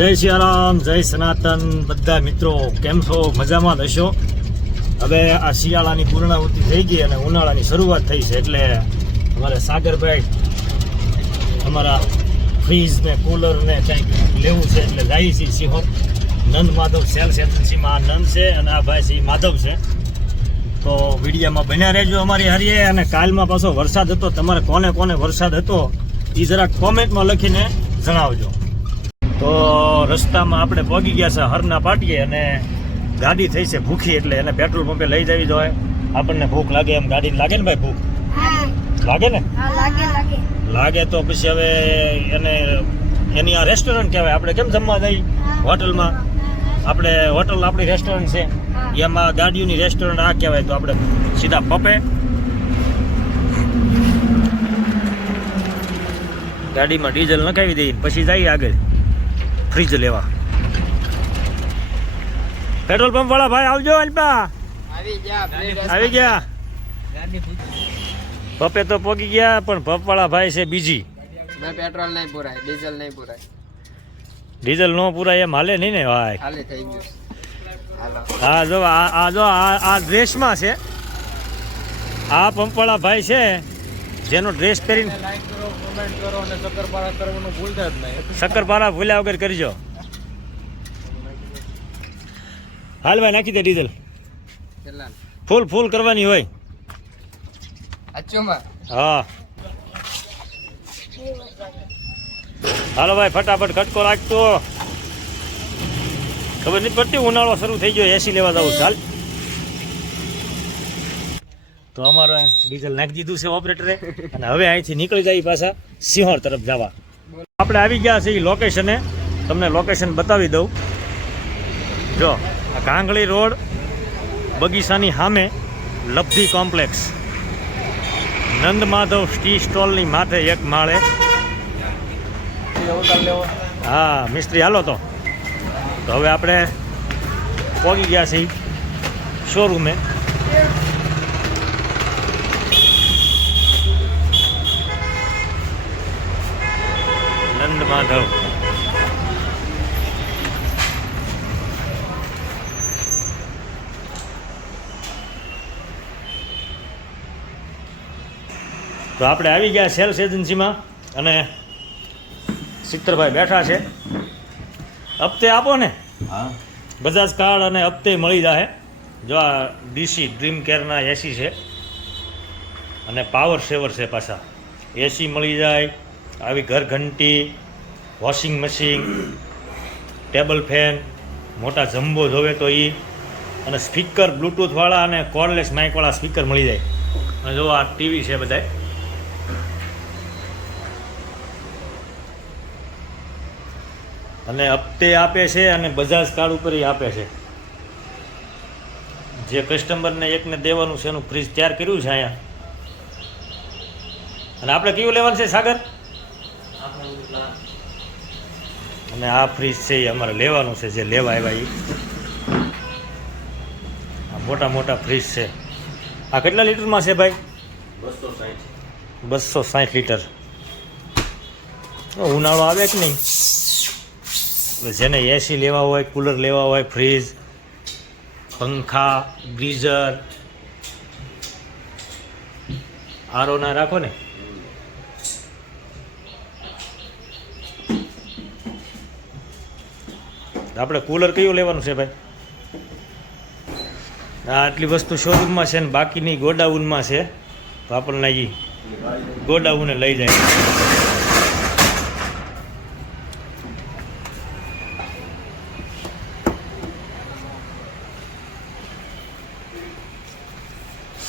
જય સિયારામ જય સનાતન. બધા મિત્રો, કેમ છો? મજામાં હશો? હવે આ શિયાળાની પૂર્ણાવૃત્તિ થઈ ગઈ અને ઉનાળાની શરૂઆત થઈ છે એટલે અમારે સાગરભાઈ અમારા ફ્રીજ ને કુલર ને કંઈક લેવું છે એટલે જાય છે સિંહો નંદ માધવ સેલ્સ એજન્સીમાં આ નંદ છે અને આ ભાઈ શ્રી માધવ છે. તો વિડીયામાં બન્યા રહેજો અમારી હારીએ અને કાલમાં પાછો વરસાદ હતો, તમારે કોને કોને વરસાદ હતો એ જરાક કોમેન્ટમાં લખીને જણાવજો. તો રસ્તામાં આપણે પગી ગયા છે હરના પાટીએ અને ગાડી થઈ છે ભૂખી એટલે એને પેટ્રોલ પંપે લઈ જવી જોઈએ. આપણને ભૂખ લાગે એમ ગાડી લાગે ને ભાઈ ભૂખ? લાગે ને? લાગે તો પછી હવે એને એની આ રેસ્ટોરન્ટ કહેવાય. આપણે કેમ જમવા જઈ હોટલમાં? આપણે હોટલ આપણી રેસ્ટોરન્ટ છે. એમાં ગાડીઓની રેસ્ટોરન્ટ આ કહેવાય. તો આપણે સીધા પપે. ગાડીમાં ડીઝલ નખાવી દઈએ પછી જઈએ આગળ. ફ્રીજ લેવા. પેટ્રોલ પંપ વાળા ભાઈ આવજો અલ્પા. આવી ગયા પપે તો પોગી ગયા પણ પપ વાળા ભાઈ છે બીજી. પેટ્રોલ નહીં પૂરાય ડીઝલ નહીં પૂરાય. ડીઝલ નો પૂરાય એમ હાલે નહીં ને ભાઈ? ખાલી થઈ ગયું. હા જો આ જો આ આ ડ્રેસમાં છે. આ પંપવાળા ભાઈ છે. જેનો ડ્રેસ પહેરીને લાઈક કરો કોમેન્ટ કરો અને શક્કરપારા કરવાનું ભૂલતા જ નહીં. શક્કરપારા ભૂલ્યા વગર કરજો. હાલ ભાઈ નાખી દે ડીઝલ ફૂલ ફૂલ કરવાની હોય. હા. હાલો ભાઈ ફટાફટ ખટકો રાખતો ખબર નહીં પડતી ઉનાળો શરૂ થઈ ગયો એસી લેવા જવું ચાલ તો અમારે ડીઝલ નાખી દીધું છે ઓપરેટરે અને હવે અહીંથી નીકળી જાય પાછા સિંહોર તરફ જવા. આપણે આવી ગયા છીએ લોકેશને તમને લોકેશન બતાવી દઉં. જો, આ કાંગળી રોડ બગીચાની સામે લબ્ધી કોમ્પ્લેક્સ નંદ માધવ સ્ટી સ્ટોલની માથે એક માળે. હા, મિસ્ત્રી, હાલો તો. તો હવે આપણે પહોંચી ગયા છીએ શોરૂમે નંદ માધવ તો આપણે આવી ગયા સેલ્સ એજન્સીમાં અને સિત્તરભાઈ બેઠા છે. હપ્તે આપો ને. બજાજ કાર્ડ અને હપ્તે મળી જાય જો આ ડીસી ડ્રીમ કેરના એસી છે. અને પાવર સેવર છે પાછા. એસી મળી જાય આવી ઘર ઘંટી વોશિંગ મશીન, ટેબલ ફેન, મોટા જમ્બો જોવે તો એ અને સ્પીકર, બ્લૂટૂથવાળા અને કોર્ડલેસ માઇકવાળા સ્પીકર મળી જાય. અને જો આ ટીવી છે બધાય. અને હપ્તે આપે છે અને બજાજ કાર્ડ ઉપર આપે છે. જે કસ્ટમરને એકને દેવાનું છે એનું ફ્રીજ તૈયાર કર્યું છે અહીંયા. અને આપણે કયું લેવાનું છે, સાગર? અને આ ફ્રીજ છે એ અમારે લેવાનું છે, જે લેવા આવ્યા એ આ મોટા મોટા ફ્રીજ છે. આ કેટલા લીટરમાં છે ભાઈ? બસો સાઠ લીટર. ઉનાળો આવે કે નહીં? જેને એસી લેવા હોય, કુલર લેવા હોય, ફ્રીજ, પંખા, ગીઝર, આરો ના રાખો ને. આપણે કુલર કયું લેવાનું છે ભાઈ? આ આટલી વસ્તુ શોરૂમમાં છે ને બાકીની ગોડાઉનમાં છે. તો આપણને એ ગોડાઉને લઈ જાય.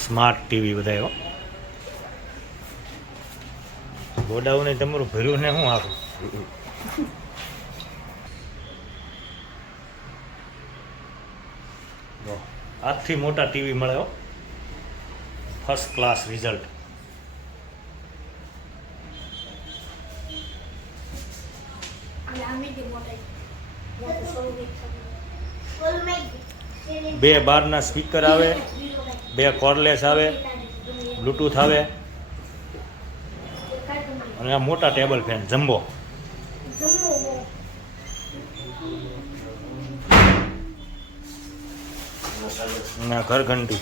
સ્માર્ટ ટીવી બધા એવો. ગોડાઉને તમારું ભર્યું ને હું આખું જો, આજથી મોટા ટીવી મળ્યો ફર્સ્ટ ક્લાસ રિઝલ્ટ બે બારના સ્પીકર આવે બે કોર્ડલેસ આવે બ્લૂટૂથ આવે. અને આ મોટા ટેબલ ફેન જમ્બો જમવો ના ઘર ઘંટી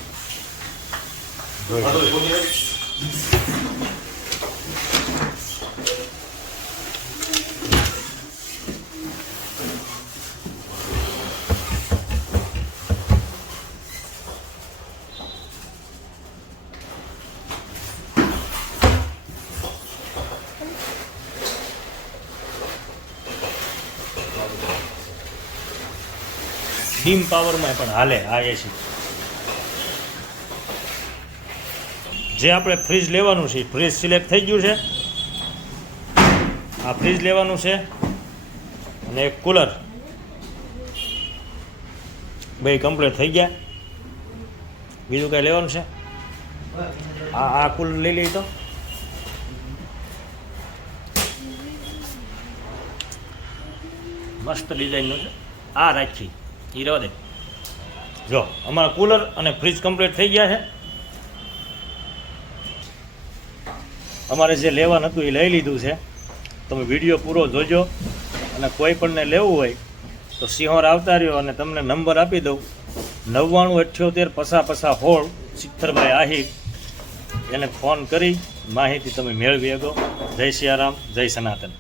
ડીમ પાવરમાં પણ હાલે, આ એસી જે આપણે ફ્રીજ લેવાનું છે ફ્રીજ સિલેક્ટ થઈ ગયું છે. આ ફ્રીજ લેવાનું છે અને એક કુલર બે કમ્પ્લીટ થઈ ગયા. બીજું કાંઈ લેવાનું છે? આ આ કુલર લઈ લઈ તો. મસ્ત ડિઝાઇનનું છે. આ રાખી. રહેવા દે. જો, અમારા કુલર અને ફ્રીજ કમ્પ્લીટ થઈ ગયા છે. અમારે જે લેવાનું હતું એ લઈ લીધું છે. તમે વીડિયો પૂરો જોજો અને કોઈ પણને લેવું હોય તો સિંહોર આવતા રહ્યો અને તમને નંબર આપી દઉં. નવ્વાણું અઠ્યોતેર પસા પસા હોળ સિત્તરભાઈ આહિર. એને ફોન કરી માહિતી તમે મેળવી શકો. જય સિયારામ, જય સનાતન.